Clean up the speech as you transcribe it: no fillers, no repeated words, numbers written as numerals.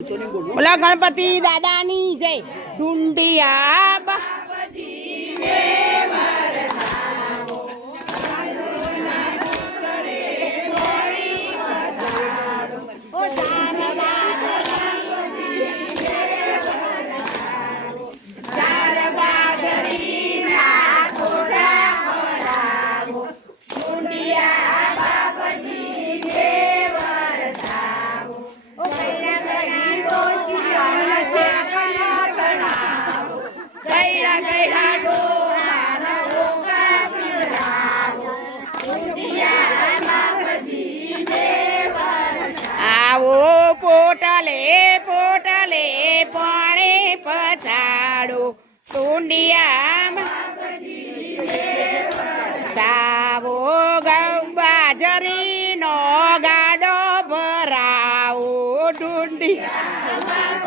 બોલા ગણપતિ દાદાની જય ઢુંડિયા પોટલે પોટલે પાણી પછાડો ટુંડિયા સાવો બાજરીનો ગાડો ભરાવો ટુંડિયા